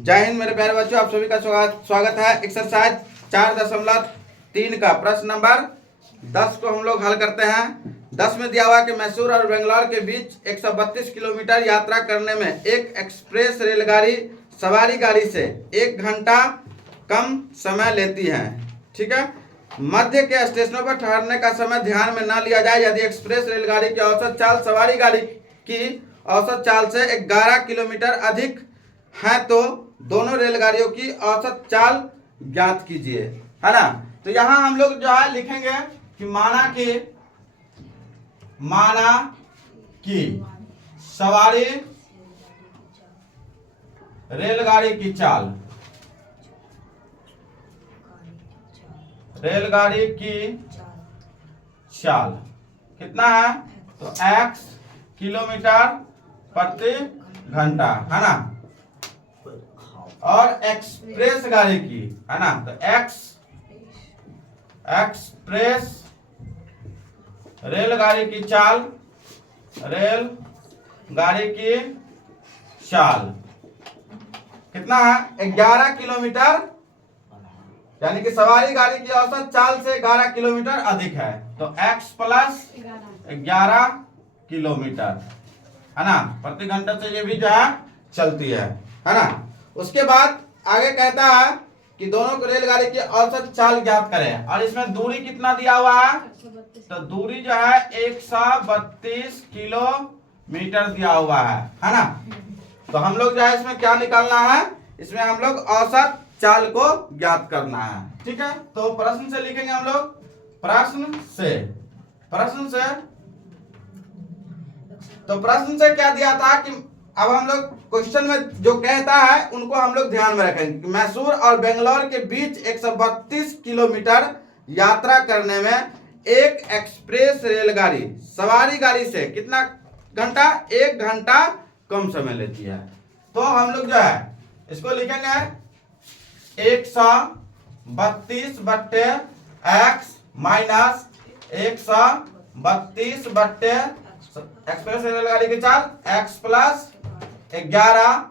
जय हिंद मेरे प्यारे बच्चों, आप सभी का स्वागत है। एक्सरसाइज 4.3 का प्रश्न नंबर 10 को हम लोग हल करते हैं। 10 में दिया हुआ कि मैसूर और बेंगलोर के बीच 132 किलोमीटर यात्रा करने में एक एक्सप्रेस रेलगाड़ी सवारी गाड़ी से 1 घंटा कम समय लेती है। ठीक है। मध्य के स्टेशनों पर ठहरने का समय ध्यान में न लिया जाए। यदि एक्सप्रेस रेलगाड़ी की औसत चाल सवारी गाड़ी की औसत चाल से 11 किलोमीटर अधिक है तो दोनों रेलगाड़ियों की औसत चाल ज्ञात कीजिए, है ना। तो यहां हम लोग जो है लिखेंगे कि माना कि सवारी रेलगाड़ी की चाल कितना है, तो x किलोमीटर प्रति घंटा, है ना। और एक्सप्रेस गाड़ी की, है ना, तो एक्सप्रेस रेलगाड़ी की चाल कितना है, 11 किलोमीटर, यानी कि सवारी गाड़ी की औसत चाल से 11 किलोमीटर अधिक है, तो x प्लस 11 किलोमीटर, है ना, प्रति घंटा से ये भी जो है चलती है ना। उसके बाद आगे कहता है कि दोनों को रेलगाड़ी की औसत चाल ज्ञात करें, और इसमें दूरी कितना दिया हुआ है, तो दूरी जो है 132 किलोमीटर दिया हुआ है ना। तो हम लोग जो है इसमें क्या निकालना है, इसमें हम लोग औसत चाल को ज्ञात करना है। ठीक है। तो प्रश्न से लिखेंगे हम लोग, प्रश्न से क्या दिया था कि अब हम लोग क्वेश्चन में जो कहता है उनको हम लोग ध्यान में रखेंगे। मैसूर और बेंगलोर के बीच 132 किलोमीटर यात्रा करने में एक एक्सप्रेस रेलगाड़ी सवारी गाड़ी से कितना घंटा, 1 घंटा कम समय लेती है। तो हम लोग जो है इसको लिखेंगे 132 बट्टे x माइनस 132 बट्टे एक्सप्रेस रेलगाड़ी की चाल x प्लस 11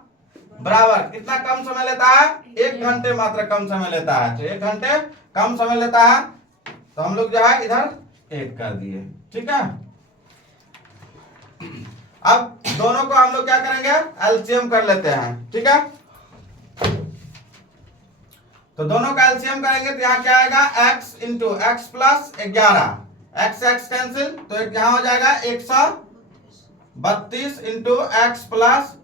बराबर कितना कम समय लेता है, 1 घंटे मात्र कम समय लेता है। तो 1 घंटे कम समय लेता है, तो हम लोग जो है इधर 1 कर दिए। ठीक है। अब दोनों को हम लोग क्या करेंगे, एलसीएम कर लेते हैं। ठीक है। तो दोनों का एलसीएम करेंगे तो यहाँ क्या आएगा, x into x plus 11, x cancel, तो यहाँ हो जाएगा 132 इंटू एक्स प्लस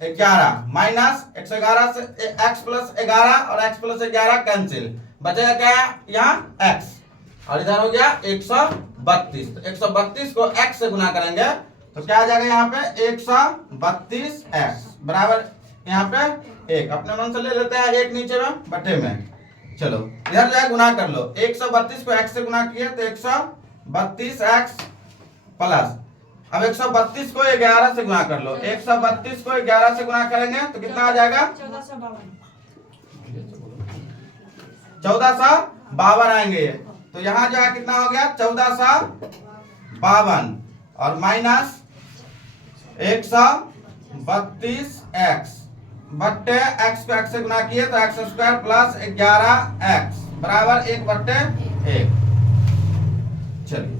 11 माइनस 111 से x प्लस 11 और x प्लस 11 कैंसिल, बचेगा क्या यहाँ x, और इधर हो गया 132। तो 132 को x से गुना करेंगे तो क्या आ जाएगा यहाँ पे 132x बराबर यहाँ पे 1, अपने मन से ले लेते हैं 1 नीचे में बटे में। चलो इधर जो है गुना कर लो, 132 को x से गुना किए तो 132x प्लस, अब 132 को 11 से गुना कर लो, 132 को 11 से गुना करेंगे तो कितना आ जाएगा, 1452 आएंगे। तो यहाँ जो है कितना हो गया, 1452 और माइनस 132x बट्टे x को x से गुना किए तो x स्क्वायर प्लस 11x बराबर 1 बट्टे 1। चलिए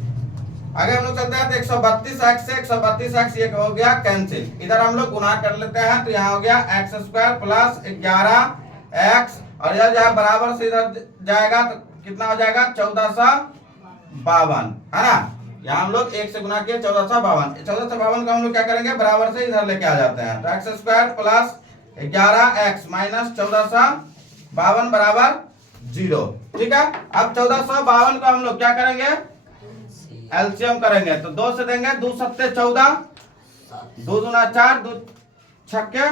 आगे हम लोग चलते हैं। तो 132x से 132x ये हो गया कैंसिल, इधर हम लोग गुना कर लेते हैं तो यहाँ हो गया x स्क्वायर प्लस 11x, और इधर जो है बराबर से इधर जाएगा तो कितना हो जाएगा 1452, है ना। यहाँ हम लोग 1 से गुना किए 1452 को हम लोग क्या करेंगे, बराबर से इधर लेके आ जाते हैं। तो x square plus 11x minus 1452 बराबर 0। ठीक है। अब 1452 को हम लोग क्या करेंगे, एलसीएम करेंगे तो 2 से देंगे, 2 सत्ते 14, 2 दूना 4, 2 छक्के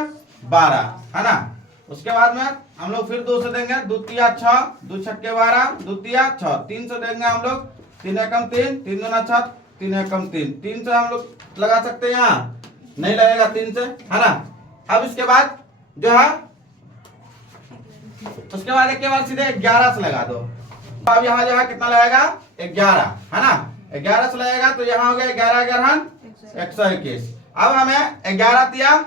12, है ना। उसके बाद में हम लोग फिर 2 से देंगे, 2 तिया 6, 2 छक्के 12, 2 तिया 6, 3 से देंगे हम लोग, 3 एकम 3, 3 दूना 6, 3 एकम 3, 3 से हम लोग लगा सकते हैं, यहाँ नहीं लगेगा 3 से, है ना। अब इसके बाद जो है उसके बाद एक के बाद सीधे 11 से लगा दो। अब यहाँ जो है कितना लगेगा, 11, है ना। 11 से लगेगा तो यहाँ हो गया 11 11 121। अब हमें 11 तिया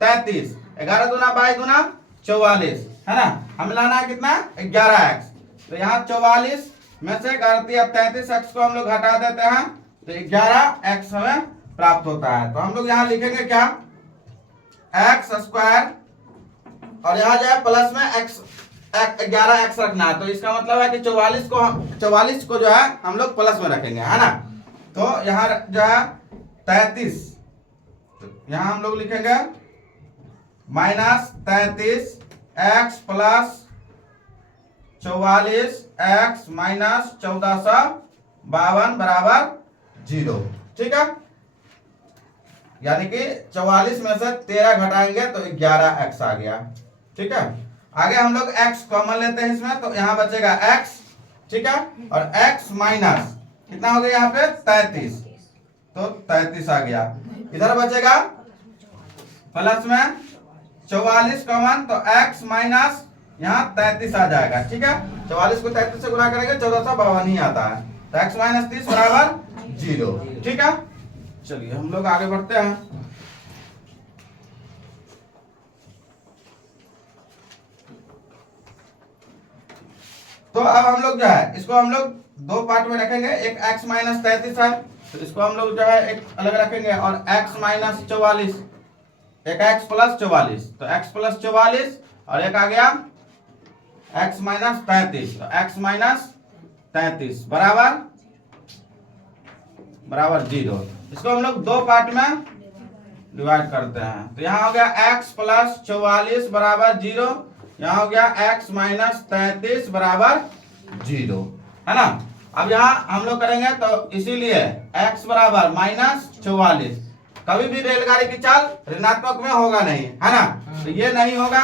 33, 11 दूना 22 दूना 44 है ना, हमें लाना है कितना 11x। तो यहाँ 44 में से 33x को हम लोग हटा देते हैं तो 11x हमें प्राप्त होता है। तो हम लोग यहाँ लिखेंगे क्या, एक्स स्क्वायर और यहाँ जो है प्लस में x 11x रखना है। तो इसका मतलब है कि 44 को जो है हम लोग प्लस में रखेंगे, है ना। तो यहाँ जो है 33, तो यहाँ हम लोग लिखेंगे -33x प्लस 44x माइनस 1452 बराबर 0। ठीक है, यानी कि 44 में से 13 घटाएंगे तो 11x आ गया। ठीक है, आगे हम लोग x कॉमन लेते हैं इसमें, तो यहाँ बचेगा x। ठीक है, और x माइनस कितना हो गया यहाँ पे 33, तो 33 आ गया। इधर बचेगा प्लस में 44 कॉमन, तो x माइनस यहाँ 33 आ जाएगा। ठीक है, 44 को 33 से गुणा करेंगे 1452 ही आता है, तो x माइनस 30 बराबर 0। ठीक है, चलिए हम लोग आगे बढ़ते हैं। तो अब हम लोग जो है इसको हम लोग दो पार्ट में रखेंगे, एक x माइनस 33 है तो इसको हम लोग जो है एक अलग रखेंगे, और x माइनस 44, एक x प्लस 44, तो x प्लस 44 और एक आ गया x माइनस 33, तो x माइनस 33 बराबर 0। इसको हम लोग दो पार्ट में डिवाइड करते हैं, तो यहाँ हो गया x प्लस 44 बराबर 0, यहाँ हो गया x माइनस 33 बराबर 0, है ना। अब यहाँ हम लोग करेंगे तो इसीलिए x बराबर -44, कभी भी रेलगाड़ी की चाल ऋणात्मक में होगा नहीं, है ना। तो ये नहीं होगा,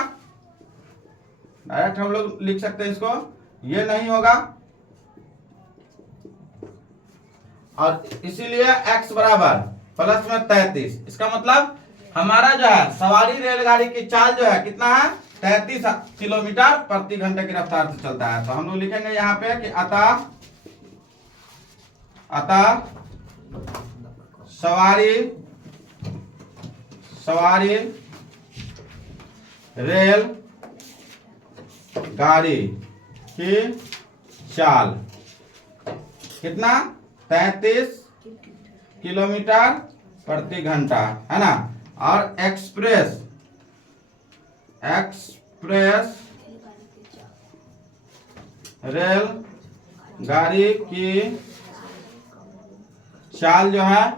डायरेक्ट हम लोग लिख सकते हैं इसको, ये नहीं होगा, और इसीलिए x बराबर प्लस में 33। इसका मतलब हमारा जो है सवारी रेलगाड़ी की चाल जो है कितना है 33 किलोमीटर प्रति घंटे की रफ्तार से चलता है। तो हम लोग लिखेंगे यहाँ पे कि अतः सवारी रेल गाड़ी की चाल कितना 33 किलोमीटर प्रति घंटा, है ना। और एक्सप्रेस रेल गाड़ी की चाल जो है,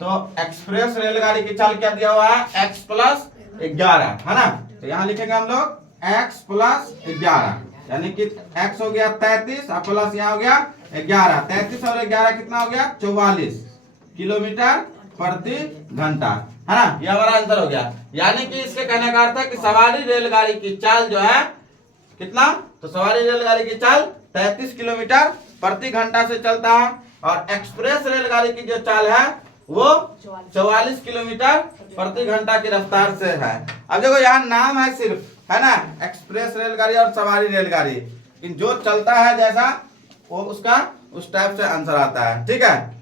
तो एक्सप्रेस रेलगाड़ी की चाल क्या दिया हुआ है x प्लस 11, है ना। तो यहाँ लिखेंगे हम लोग x प्लस 11, यानी कि x हो गया 33 और प्लस यहाँ हो गया 11, 33 और 11 कितना हो गया 44 किलोमीटर प्रति घंटा, है ना। ये हमारा आंसर हो गया। यानी कि इसके कहने का अर्थ है कि सवारी रेलगाड़ी की चाल जो है कितना, तो सवारी रेलगाड़ी की चाल 33 किलोमीटर प्रति घंटा से चलता है, और एक्सप्रेस रेलगाड़ी की जो चाल है वो 44 किलोमीटर प्रति घंटा की रफ्तार से है। अब देखो यहाँ नाम है सिर्फ, है ना, एक्सप्रेस रेलगाड़ी और सवारी रेलगाड़ी, लेकिन जो चलता है जैसा वो उसका उस टाइप से आंसर आता है। ठीक है,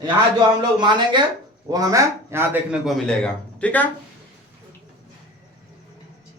यहाँ जो हम लोग मानेंगे वो हमें यहाँ देखने को मिलेगा। ठीक है।